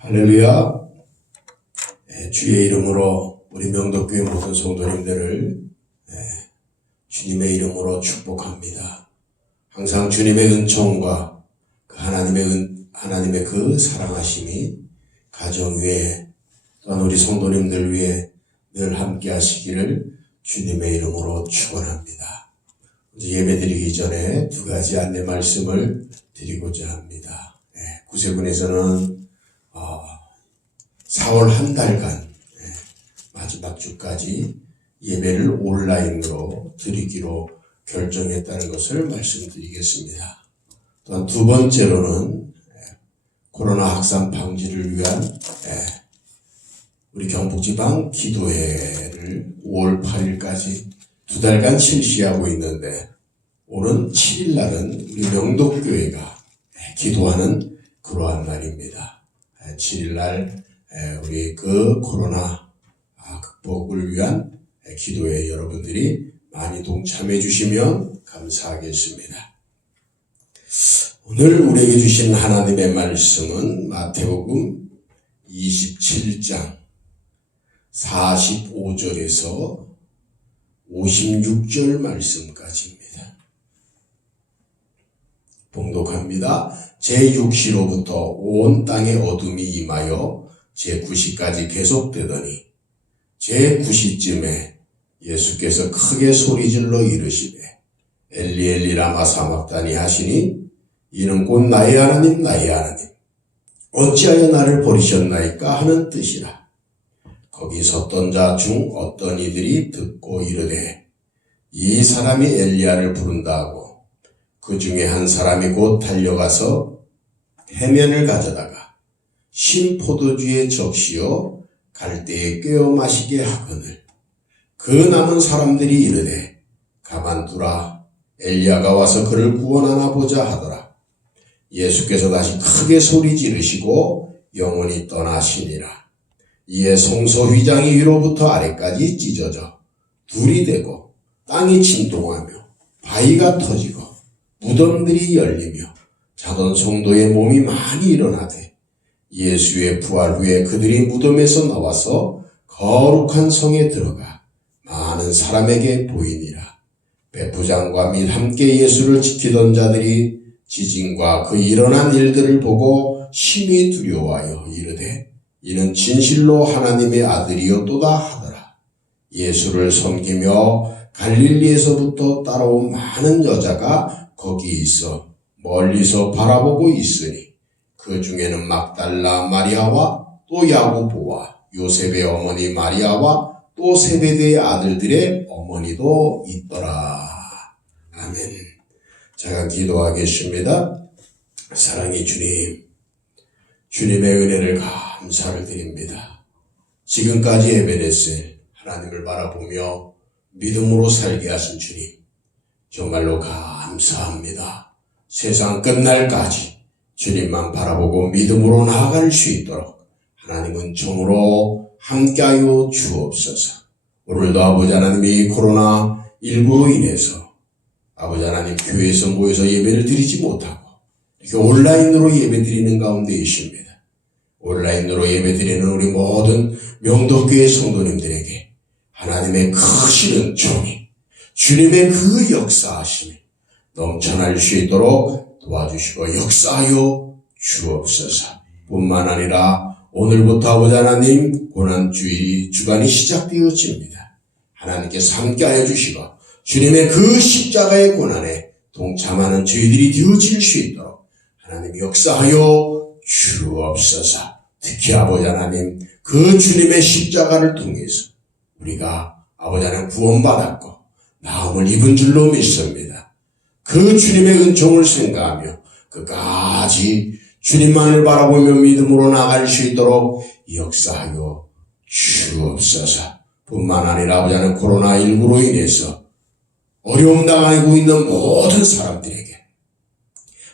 할렐루야. 주의 이름으로 우리 명덕교회 모든 성도님들을 주님의 이름으로 축복합니다. 항상 주님의 은총과 하나님의 그 사랑하심이 가정 위에 또한 우리 성도님들 위에 늘 함께 하시기를 주님의 이름으로 축원합니다. 예배드리기 전에 두 가지 안내 말씀을 드리고자 합니다. 구세군에서는 4월 한 달간 마지막 주까지 예배를 온라인으로 드리기로 결정했다는 것을 말씀드리겠습니다. 또한 두 번째로는 코로나 확산 방지를 위한 우리 경북지방 기도회를 5월 8일까지 두 달간 실시하고 있는데 오는 7일 날은 우리 명덕교회가 기도하는 그러한 날입니다. 7일 날 우리 그 코로나 극복을 위한 기도에 여러분들이 많이 동참해 주시면 감사하겠습니다. 오늘 우리에게 주신 하나님의 말씀은 마태복음 27장 45절에서 56절 말씀까지입니다. 봉독합니다. 제6시로부터 온 땅에 어둠이 임하여 제9시까지 계속되더니 제9시쯤에 예수께서 크게 소리질러 이르시되 엘리 엘리 라마 사막다니 하시니 이는 곧 나의 하나님 나의 하나님 어찌하여 나를 버리셨나이까 하는 뜻이라. 거기 섰던 자 중 어떤 이들이 듣고 이르되 이 사람이 엘리야를 부른다 하고 그 중에 한 사람이 곧 달려가서 해면을 가져다가 신 포도주에 적시어 갈대에 꿰어 마시게 하거늘 그 남은 사람들이 이르되 가만두라 엘리야가 와서 그를 구원하나 보자 하더라. 예수께서 다시 크게 소리 지르시고 영원히 떠나시니라. 이에 성소 휘장이 위로부터 아래까지 찢어져 둘이 되고 땅이 진동하며 바위가 터지고 무덤들이 열리며 자던 성도의 몸이 많이 일어나되 예수의 부활 후에 그들이 무덤에서 나와서 거룩한 성에 들어가 많은 사람에게 보이니라. 백부장과 및 함께 예수를 지키던 자들이 지진과 그 일어난 일들을 보고 심히 두려워하여 이르되 이는 진실로 하나님의 아들이었도다 하더라. 예수를 섬기며 갈릴리에서부터 따라온 많은 여자가 거기 있어 멀리서 바라보고 있으니 그 중에는 막달라 마리아와 또 야고보와 요셉의 어머니 마리아와 또 세베대의 아들들의 어머니도 있더라. 아멘. 제가 기도하겠습니다. 사랑의 주님, 주님의 은혜를 감사를 드립니다. 지금까지 에베네셀 하나님을 바라보며 믿음으로 살게 하신 주님, 정말로 감사합니다. 세상 끝날까지 주님만 바라보고 믿음으로 나아갈 수 있도록 하나님은 종으로 함께하여 주옵소서. 오늘도 아버지 하나님이 코로나19로 인해서 아버지 하나님 교회에서 모여서 예배를 드리지 못하고 이렇게 온라인으로 예배 드리는 가운데 있습니다. 온라인으로 예배 드리는 우리 모든 명덕교회 성도님들에게 하나님의 크신 은총이 주님의 그 역사하심이 넘쳐날 수 있도록 도와주시고 역사하여 주옵소서. 뿐만 아니라 오늘부터 아버지 하나님 고난주일이 주간이 시작되어집니다. 하나님께서 함께하여 주시고 주님의 그 십자가의 고난에 동참하는 저희들이 되어질 수 있도록 하나님 역사하여 주옵소서. 특히 아버지 하나님 그 주님의 십자가를 통해서 우리가 아버지 하나님 구원받았고 나음을 입은 줄로 믿습니다. 그 주님의 은총을 생각하며 끝까지 주님만을 바라보며 믿음으로 나갈 수 있도록 역사하여 주옵소서. 뿐만 아니라 아버지 하나님 코로나19로 인해서 어려움 당하고 있는 모든 사람들에게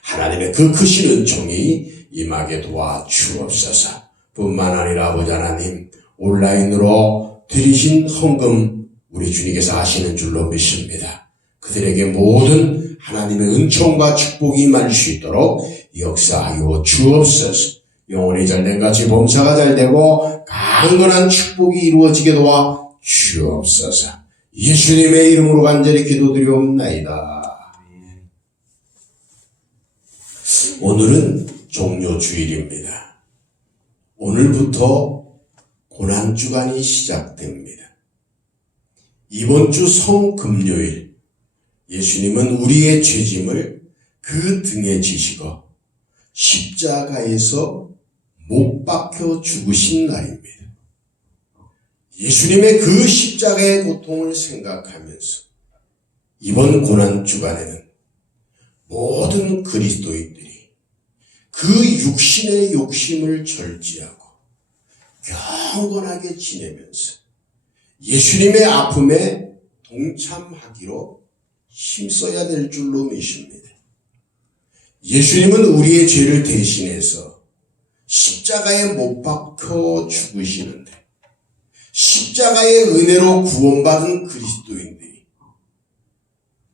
하나님의 그 크신 은총이 임하게 도와주옵소서. 뿐만 아니라 아버지 하나님 온라인으로 드리신 헌금 우리 주님께서 아시는 줄로 믿습니다. 그들에게 모든 하나님의 은총과 축복이 임할 수 있도록 역사하여 주옵소서. 영혼이 잘된 같이 범사가 잘되고 강건한 축복이 이루어지게 도와 주옵소서. 예수님의 이름으로 간절히 기도드리옵나이다. 오늘은 종료주일입니다. 오늘부터 고난주간이 시작됩니다. 이번 주 성금요일, 예수님은 우리의 죄짐을 그 등에 지시고 십자가에서 못 박혀 죽으신 날입니다. 예수님의 그 십자가의 고통을 생각하면서 이번 고난주간에는 모든 그리스도인들이 그 육신의 욕심을 절제하고 경건하게 지내면서 예수님의 아픔에 동참하기로 힘써야 될 줄로 믿습니다. 예수님은 우리의 죄를 대신해서 십자가에 못 박혀 죽으시는데 십자가의 은혜로 구원받은 그리스도인들이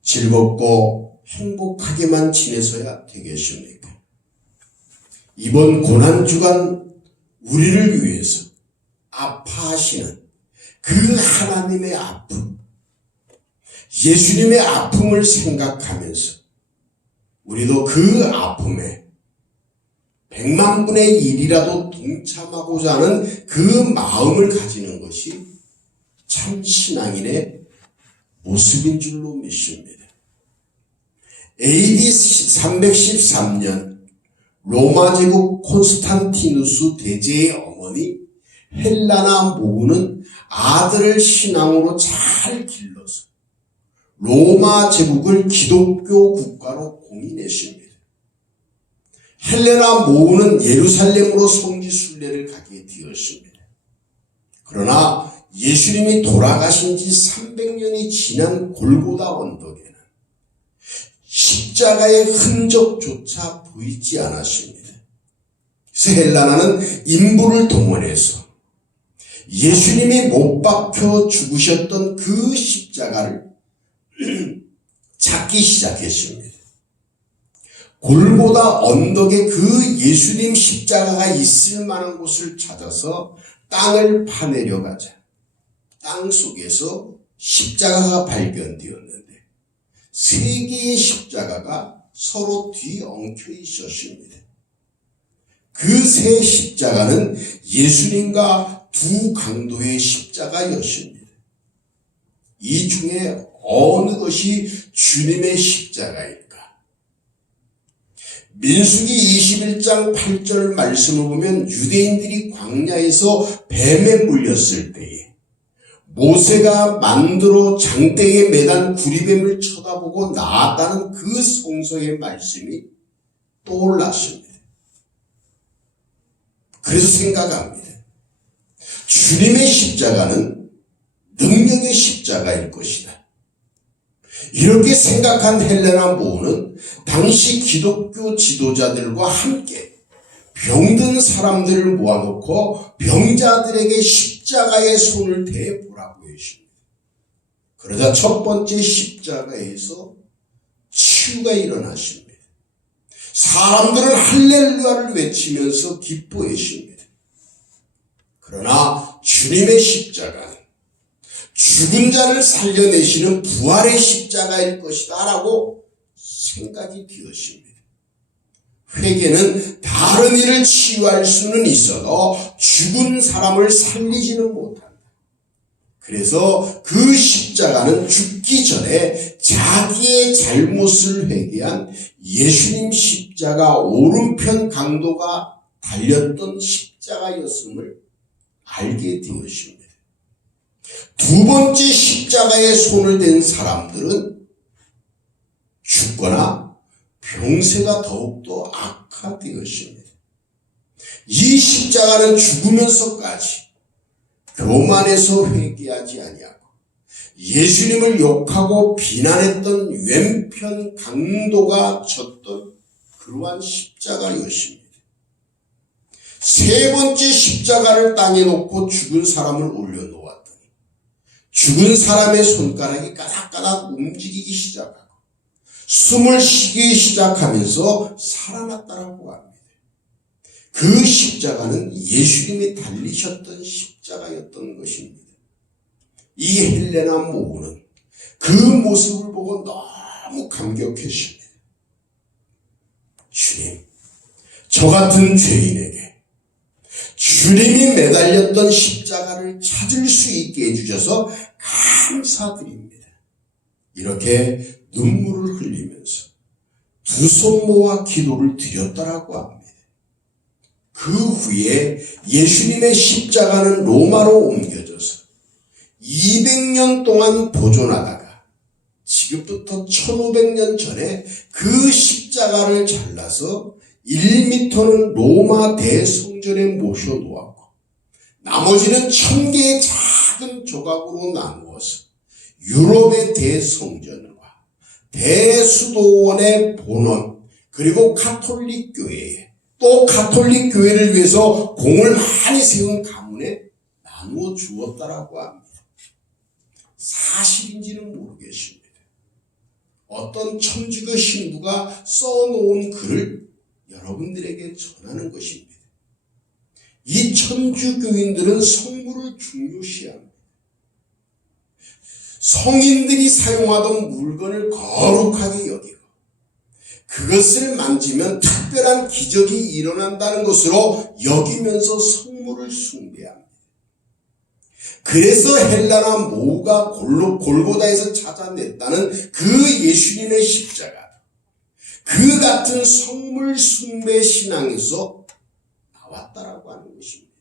즐겁고 행복하게만 지내서야 되겠습니까? 이번 고난주간 우리를 위해서 아파하시는 그 하나님의 아픔, 예수님의 아픔을 생각하면서 우리도 그 아픔에 100만 분의 1이라도 동참하고자 하는 그 마음을 가지는 것이 참 신앙인의 모습인 줄로 믿습니다. AD 313년 로마 제국 콘스탄티누스 대제의 어머니 헬라나 모우는 아들을 신앙으로 잘 길러서 로마 제국을 기독교 국가로 공인했습니다. 헬레나 모우는 예루살렘으로 성지 순례를 가게 되었습니다. 그러나 예수님이 돌아가신 지 300년이 지난 골고다 언덕에는 십자가의 흔적조차 보이지 않았습니다. 그래서 헬라나는 인부를 동원해서 예수님이 못 박혀 죽으셨던 그 십자가를 찾기 시작했습니다. 골고다 언덕에 그 예수님 십자가가 있을 만한 곳을 찾아서 땅을 파내려 가자 땅 속에서 십자가가 발견되었는데 세 개의 십자가가 서로 뒤엉켜 있었습니다. 그 세 십자가는 예수님과 두 강도의 십자가였습니다. 이 중에 어느 것이 주님의 십자가일까? 민수기 21장 8절 말씀을 보면 유대인들이 광야에서 뱀에 물렸을 때에 모세가 만들어 장대에 매단 구리뱀을 쳐다보고 나았다는 그 성서의 말씀이 떠올랐습니다. 그래서 생각합니다. 주님의 십자가는 능력의 십자가일 것이다. 이렇게 생각한 헬레나 모우는 당시 기독교 지도자들과 함께 병든 사람들을 모아놓고 병자들에게 십자가에 손을 대보라고 했습니다. 그러자 첫 번째 십자가에서 치유가 일어났습니다. 사람들은 할렐루야를 외치면서 기뻐했습니다. 그러나 주님의 십자가는 죽은 자를 살려내시는 부활의 십자가일 것이다 라고 생각이 되었습니다. 회개는 다른 일을 치유할 수는 있어도 죽은 사람을 살리지는 못한다. 그래서 그 십자가는 죽기 전에 자기의 잘못을 회개한 예수님 십자가 오른편 강도가 달렸던 십자가였음을 알게 되었습니다. 두 번째 십자가에 손을 댄 사람들은 죽거나 병세가 더욱더 악화되었습니다. 이 십자가는 죽으면서까지 교만해서 회개하지 아니하고 예수님을 욕하고 비난했던 왼편 강도가 졌던 그러한 십자가였습니다. 세 번째 십자가를 땅에 놓고 죽은 사람을 올려놓았더니 죽은 사람의 손가락이 까닥까닥 움직이기 시작하고 숨을 쉬기 시작하면서 살아났다라고 합니다. 그 십자가는 예수님이 달리셨던 십자가였던 것입니다. 이 헬레나 모우는 그 모습을 보고 너무 감격했습니다. 주님, 저 같은 죄인에게 주님이 매달렸던 십자가를 찾을 수 있게 해주셔서 감사드립니다. 이렇게 눈물을 흘리면서 두 손 모아 기도를 드렸더라고 합니다. 그 후에 예수님의 십자가는 로마로 옮겨져서 200년 동안 보존하다가 지금부터 1500년 전에 그 십자가를 잘라서 1m는 로마 대성전에 모셔놓았고 나머지는 1000개의 작은 조각으로 나누어서 유럽의 대성전과 대수도원의 본원 그리고 가톨릭 교회에 또 가톨릭 교회를 위해서 공을 많이 세운 가문에 나누어 주었다라고 합니다. 사실인지는 모르겠습니다. 어떤 천주교 신부가 써놓은 글을 여러분들에게 전하는 것입니다. 이 천주교인들은 성물을 중요시합니다. 성인들이 사용하던 물건을 거룩하게 여기고 그것을 만지면 특별한 기적이 일어난다는 것으로 여기면서 성물을 숭배합니다. 그래서 헬라나 모우가 골고다에서 찾아냈다는 그 예수님의 십자가, 그 같은 성물 숭배 신앙에서 나왔다라고 하는 것입니다.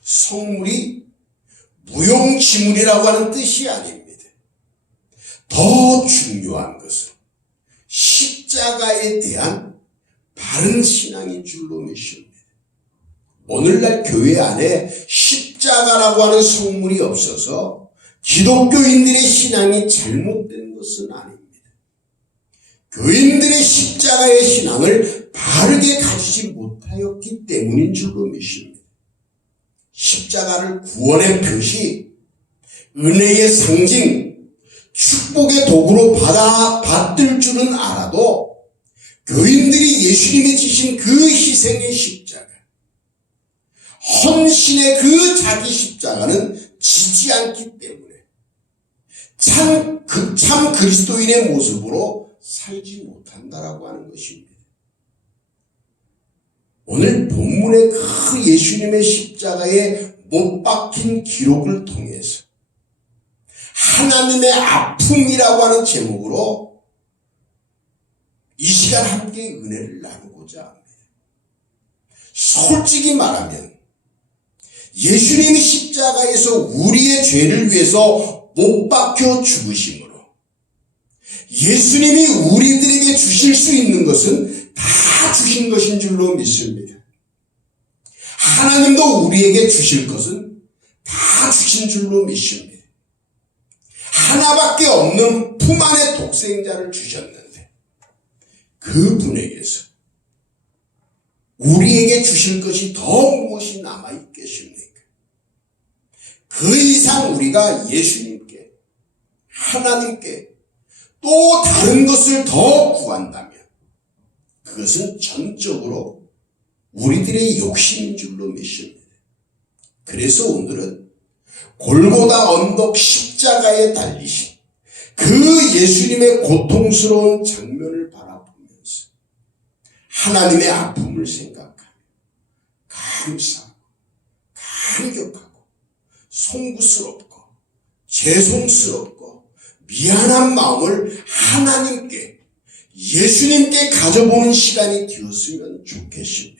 성물이 무용지물이라고 하는 뜻이 아닙니다. 더 중요한 것은 십자가에 대한 바른 신앙인 줄로 믿습니다. 오늘날 교회 안에 십자가라고 하는 성물이 없어서 기독교인들의 신앙이 잘못된 것은 아닙니다. 교인들의 십자가의 신앙을 바르게 가지지 못하였기 때문인 줄로 믿습니다. 십자가를 구원의 표시, 은혜의 상징, 축복의 도구로 받들 줄은 알아도 교인들이 예수님이 지신 그 희생의 십자가, 헌신의 그 자기 십자가는 지지 않기 때문에 참 그리스도인의 모습으로 살지 못한다라고 하는 것입니다. 오늘 본문의 그 예수님의 십자가에 못 박힌 기록을 통해서 하나님의 아픔이라고 하는 제목으로 이 시간 함께 은혜를 나누고자 합니다. 솔직히 말하면 예수님이 십자가에서 우리의 죄를 위해서 못 박혀 죽으심으로 예수님이 우리들에게 주실 수 있는 것은 다 주신 것인 줄로 믿습니다. 하나님도 우리에게 주실 것은 다 주신 줄로 믿습니다. 하나밖에 없는 품 안의 독생자를 주셨는데 그 분에게서 우리에게 주실 것이 더 무엇이 남아있겠습니까? 그 이상 우리가 예수님께, 하나님께 또 다른 것을 더 구한다면 그것은 전적으로 우리들의 욕심인 줄로 믿습니다. 그래서 오늘은 골고다 언덕 십자가에 달리신 그 예수님의 고통스러운 장면을 바라보면서 하나님의 아픔을 생각하며 감사하고 감격하고 송구스럽고 죄송스럽고 미안한 마음을 하나님께 예수님께 가져보는 시간이 되었으면 좋겠습니다.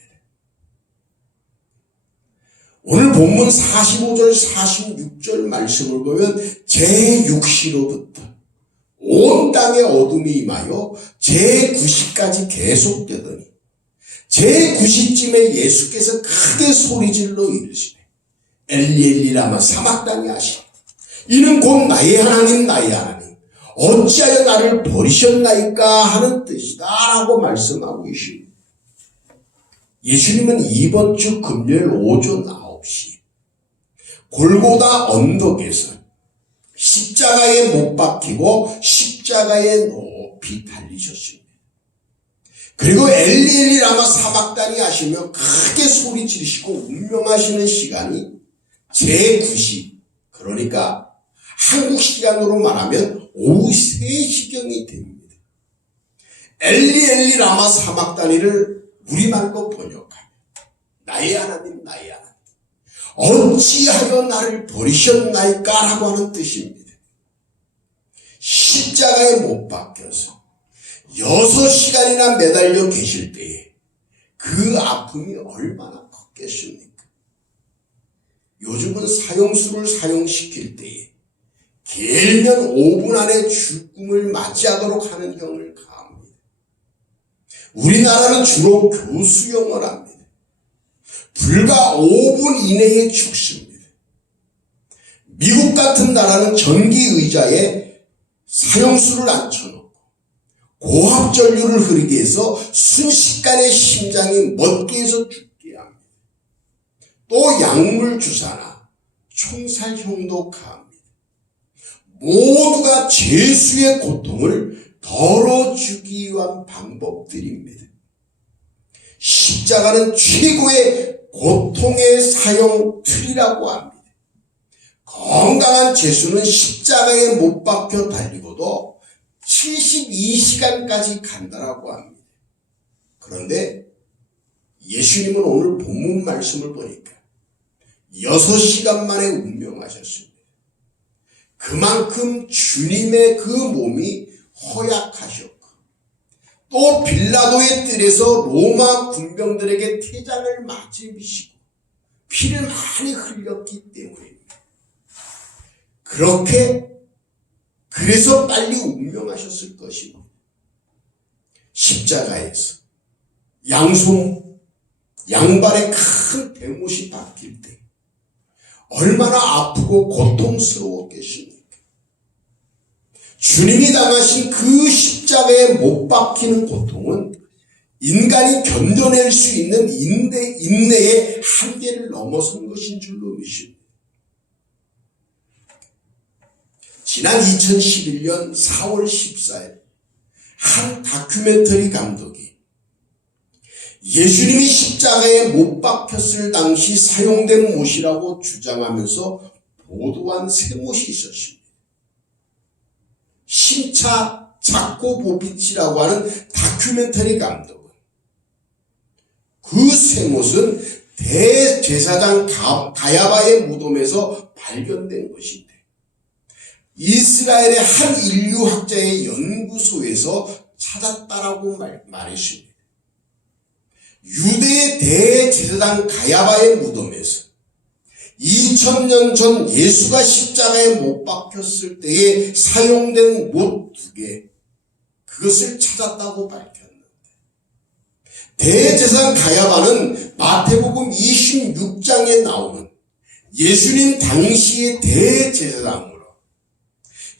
오늘 본문 45절 46절 말씀을 보면 제6시로부터 온 땅에 어둠이 임하여 제9시까지 계속되더니 제9시쯤에 예수께서 크게 소리질러 이르시되 엘리 엘리 라마 사박다니 하시니 이는 곧 나의 하나님 나의 하나님 어찌하여 나를 버리셨나이까 하는 뜻이다 라고 말씀하고 계십니다. 예수님은 이번 주 금요일 오전 9시 골고다 언덕에서 십자가에 못 박히고 십자가에 높이 달리셨습니다. 그리고 엘리 엘리 라마 사박다니 하시며 크게 소리 지르시고 운명하시는 시간이 제9시, 그러니까 한국 시간으로 말하면 오후 3시경이 됩니다. 엘리 엘리 라마 사박다니를 우리말로 번역하면 나의 하나님 나의 하나님 어찌하여 나를 버리셨나이까 라고 하는 뜻입니다. 십자가에 못 박혀서 6시간이나 매달려 계실 때에 그 아픔이 얼마나 컸겠습니까? 요즘은 사형수를 사형시킬 때에 길면 5분 안에 죽음을 맞이하도록 하는 형을 가합니다. 우리나라는 주로 교수형을 합니다. 불과 5분 이내에 죽습니다. 미국 같은 나라는 전기의자에 사형수를 앉혀놓고 고압전류를 흐르게 해서 순식간에 심장이 멎게 해서 죽게 합니다. 또 약물 주사나 총살형도 가합니다. 모두가 죄수의 고통을 덜어주기 위한 방법들입니다. 십자가는 최고의 고통의 사형 틀이라고 합니다. 건강한 죄수는 십자가에 못 박혀 달리고도 72시간까지 간다라고 합니다. 그런데 예수님은 오늘 본문 말씀을 보니까 6시간 만에 운명하셨습니다. 그만큼 주님의 그 몸이 허약하셨고 또 빌라도의 뜰에서 로마 군병들에게 태장을 맞으시고 피를 많이 흘렸기 때문입니다. 그래서 빨리 운명하셨을 것입니다. 십자가에서 양발에 큰 대못이 박힐 때 얼마나 아프고 고통스러웠겠습니까? 주님이 당하신 그 십자가에 못 박히는 고통은 인간이 견뎌낼 수 있는 인내의 한계를 넘어선 것인 줄로 믿습니다. 지난 2011년 4월 14일 한 다큐멘터리 감독이 예수님이 십자가에 못 박혔을 당시 사용된 못이라고 주장하면서 보도한 새 못이 있었습니다. 신차 자코보비치라고 하는 다큐멘터리 감독은 그 새 못은 대제사장 가야바의 무덤에서 발견된 것인데 이스라엘의 한 인류학자의 연구소에서 찾았다라고 말했습니다. 유대의 대제사장 가야바의 무덤에서 2000년 전 예수가 십자가에 못 박혔을 때에 사용된 못 2개, 그것을 찾았다고 밝혔는데 대제사장 가야바는 마태복음 26장에 나오는 예수님 당시의 대제사장으로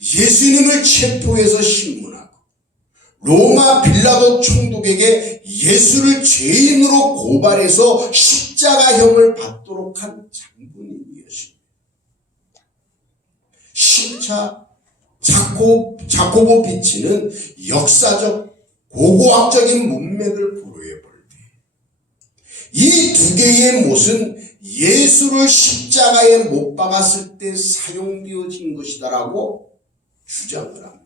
예수님을 체포해서 신문하고 로마 빌라도 총독에게 예수를 죄인으로 고발해서 십자가형을 받도록 한 장본인이었습니다. 신차 자코보 비치는 역사적 고고학적인 문맥을 고려해 볼 때 이 2개의 못은 예수를 십자가에 못 박았을 때 사용되어진 것이다라고 주장을 합니다.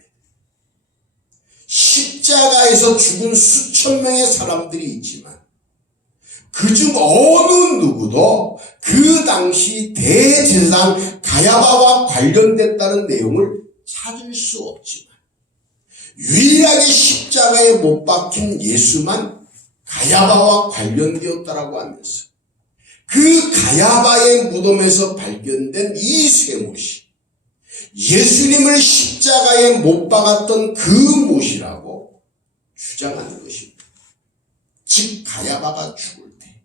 십자가에서 죽은 수천 명의 사람들이 있지만 그중 어느 누구도 그 당시 대제사장 가야바와 관련됐다는 내용을 찾을 수 없지만 유일하게 십자가에 못 박힌 예수만 가야바와 관련되었다라고 하면서 그 가야바의 무덤에서 발견된 이 쇠못이 예수님을 십자가에 못 박았던 그 못이라고 주장하는 것입니다. 즉 가야바가 죽을 때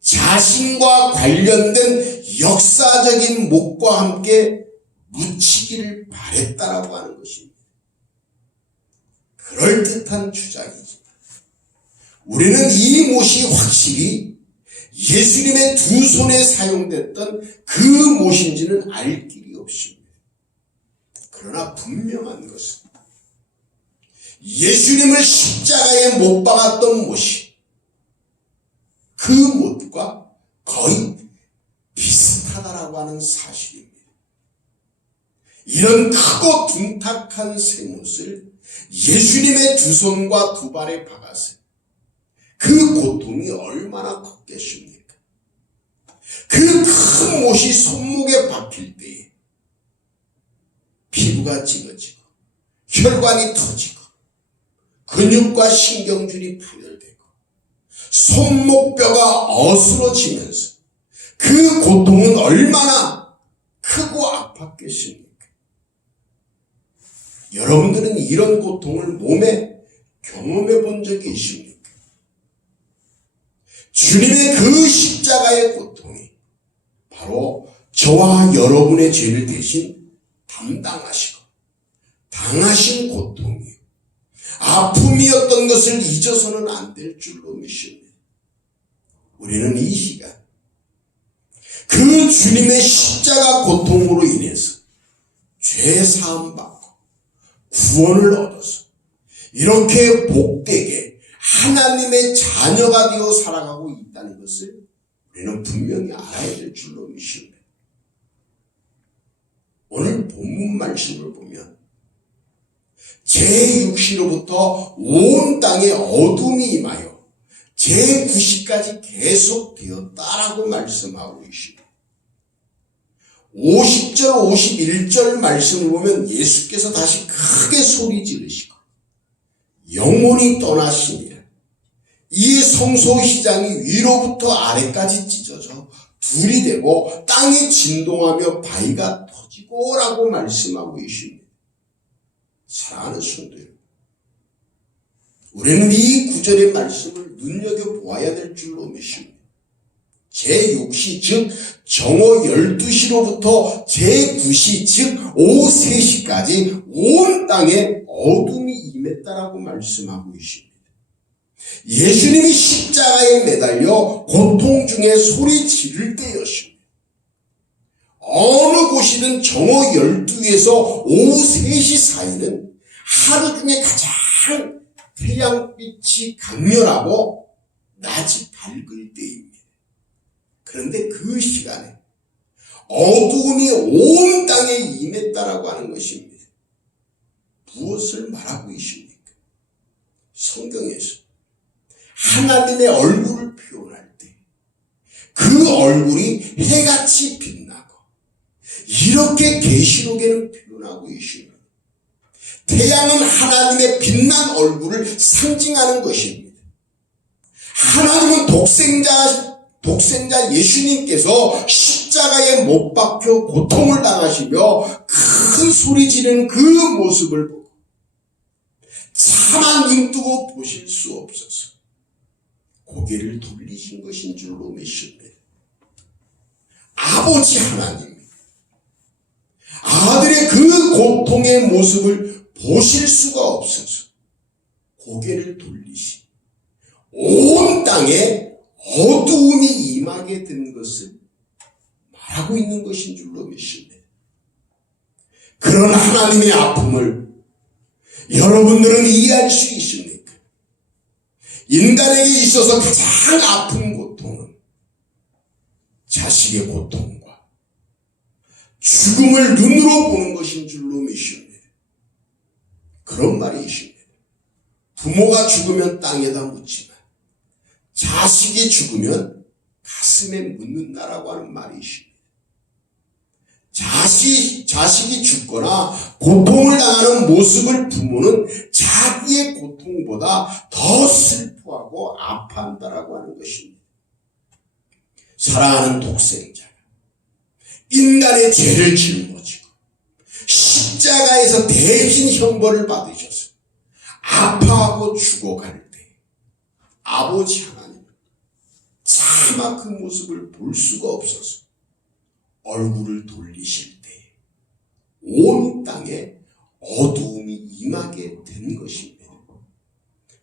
자신과 관련된 역사적인 못과 함께 묻히기를 바랬다라고 하는 것입니다. 그럴듯한 주장이지만 우리는 이 못이 확실히 예수님의 2손에 사용됐던 그 못인지는 알 길이 없습니다. 그러나 분명한 것은 예수님을 십자가에 못 박았던 못이 그 못과 거의 비슷하다라고 하는 사실입니다. 이런 크고 둔탁한 쇠못을 예수님의 두 손과 두 발에 박았어요. 그 고통이 얼마나 컸겠습니까? 그 큰 못이 손목에 박힐 때에 피부가 찢어지고 혈관이 터지고 근육과 신경줄이 파열되고 손목뼈가 어스러지면서 그 고통은 얼마나 크고 아팠겠습니까? 여러분들은 이런 고통을 몸에 경험해 본 적이 있습니까? 주님의 그 십자가의 고통이 바로 저와 여러분의 죄를 대신 담당하시고 당하신 고통이요, 아픔이었던 것을 잊어서는 안 될 줄로 믿습니다. 우리는 이 시간 그 주님의 십자가 고통으로 인해서 죄 사함 받고 구원을 얻어서 이렇게 복되게 하나님의 자녀가 되어 살아가고 있다는 것을 우리는 분명히 알아야 될 줄로 믿습니다. 오늘 본문 말씀을 보면 제6시로부터 온 땅에 어둠이 임하여 제9시까지 계속되었다라고 말씀하고 있습니다. 50절 51절 말씀을 보면 예수께서 다시 크게 소리 지르시고 영혼이 떠나시니라. 이 성소휘장이 위로부터 아래까지 찢어져 둘이 되고 땅이 진동하며 바위가 터지고 라고 말씀하고 계십니다. 사랑하는 성도 여러분, 우리는 이 구절의 말씀을 눈여겨보아야 될 줄로 믿습니다. 제6시 즉 정오 12시로부터 제9시 즉 오후 3시까지 온 땅에 어둠이 임했다라고 말씀하고 계십니다. 예수님이 십자가에 매달려 고통 중에 소리 지를 때였습니다. 어느 곳이든 정오 12에서 오후 3시 사이는 하루 중에 가장 태양빛이 강렬하고 낮이 밝을 때입니다. 그런데 그 시간에 어두움이 온 땅에 임했다라고 하는 것입니다. 무엇을 말하고 계십니까? 성경에서 하나님의 얼굴을 표현할 때 그 얼굴이 해같이 빛나고 이렇게 계시록에는 표현하고 계십니다. 태양은 하나님의 빛난 얼굴을 상징하는 것입니다. 하나님은 독생자 예수님께서 십자가에 못 박혀 고통을 당하시며 큰 소리 지르는 그 모습을 보고 차마 눈 뜨고 보실 수 없어서 고개를 돌리신 것인 줄로 믿습니다. 아버지 하나님, 아들의 그 고통의 모습을 보실 수가 없어서 고개를 돌리시 온 땅에 어두움이 임하게 된 것을 말하고 있는 것인 줄로 믿습니다. 그런 하나님의 아픔을 여러분들은 이해할 수 있습니까? 인간에게 있어서 가장 아픈 고통은 자식의 고통과 죽음을 눈으로 보는 것인 줄로 믿습니다. 그런 말이 있습니다. 부모가 죽으면 땅에다 묻지만 자식이 죽으면 가슴에 묻는다라고 하는 말이 있습니다. 자식이 죽거나 고통을 당하는 모습을 부모는 자기의 고통보다 더 슬퍼하고 아파한다라고 하는 것입니다. 사랑하는 독생자가 인간의 죄를 짊어지고 십자가에서 대신 형벌을 받으셔서 아파하고 죽어갈 때 아버지 하나님 차마 그 모습을 볼 수가 없어서 얼굴을 돌리실 때 온 땅에 어두움이 임하게 된 것입니다.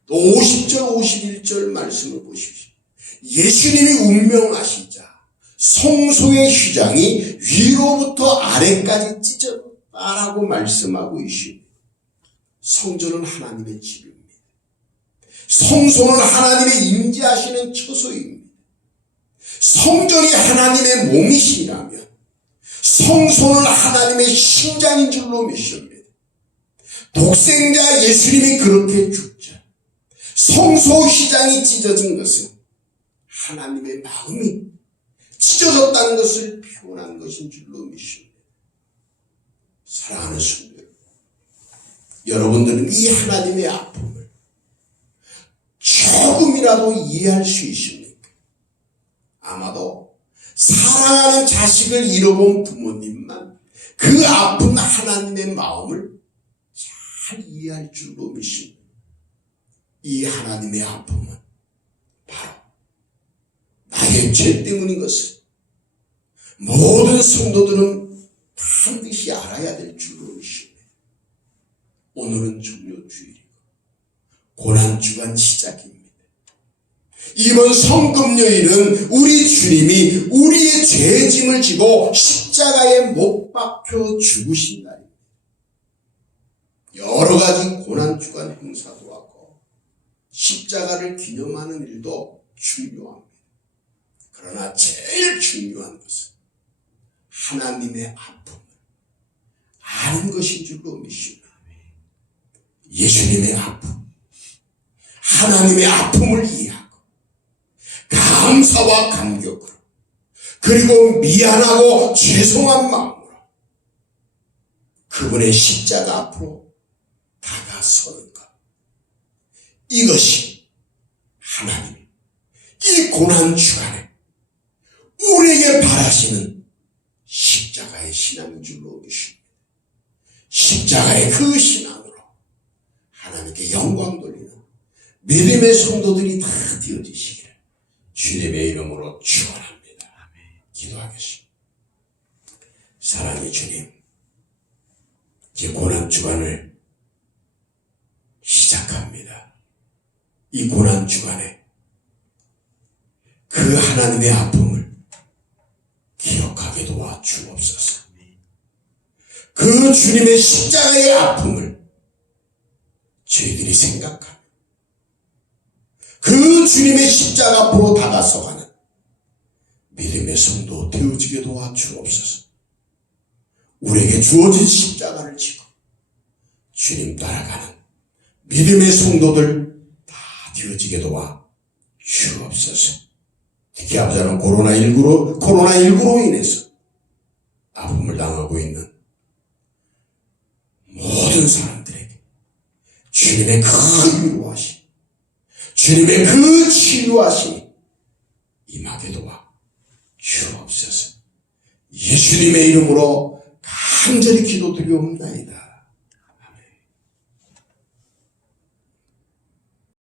또 50절 51절 말씀을 보십시오. 예수님이 운명하시자 성소의 휘장이 위로부터 아래까지 찢어졌다라고 말씀하고 있습니다. 성전은 하나님의 집입니다. 성소는 하나님의 임재하시는 처소입니다. 성전이 하나님의 몸이시라면 성소는 하나님의 심장인 줄로 믿습니다. 독생자 예수님이 그렇게 죽자 성소 휘장이 찢어진 것은 하나님의 마음이 찢어졌다는 것을 표현한 것인 줄로 믿습니다. 사랑하는 성도 여러분들은 이 하나님의 아픔을 조금이라도 이해할 수 있습니까? 아마도 사랑하는 자식을 잃어본 부모님만 그 아픈 하나님의 마음을 잘 이해할 줄로 믿습니다. 이 하나님의 아픔은 바로 나의 죄 때문인 것을 모든 성도들은 반드시 알아야 될 줄로 믿습니다. 오늘은 종료주일이고 고난주간 시작입니다. 이번 성금요일은 우리 주님이 우리의 죄짐을 지고 십자가에 못 박혀 죽으신 날입니다. 여러 가지 고난주간 행사도 하고 십자가를 기념하는 일도 중요합니다. 그러나 제일 중요한 것은 하나님의 아픔을 아는 것인 줄로 믿습니다. 예수님의 아픔, 하나님의 아픔을 이해하고 감사와 감격으로 그리고 미안하고 죄송한 마음으로 그분의 십자가 앞으로 다가서는 것, 이것이 하나님이 이 고난주간에 우리에게 바라시는 십자가의 신앙인 줄로 믿습니다. 십자가의 그 신앙으로 하나님께 영광 돌리는 믿음의 성도들이 다 되어지시기를 주님의 이름으로 축원합니다. 기도하겠습니다. 사랑의 주님, 이제 고난주간을 시작합니다. 이 고난주간에 그 하나님의 아픔을 기억하게 도와 주옵소서. 그 주님의 십자가의 아픔을 저희들이 생각하며 그 주님의 십자가 앞으로 다가서가는 믿음의 성도 되어지게 도와 주옵소서. 우리에게 주어진 십자가를 지고 주님 따라가는 믿음의 성도들 다 되어지게 도와 주옵소서. 특히 아버지는 코로나19로 인해서 아픔을 당하고 있는 모든 사람들에게 주님의 그 위로하심, 주님의 그 치유하심이 임하게 도와 주옵소서. 예수님의 이름으로 간절히 기도드리옵나이다.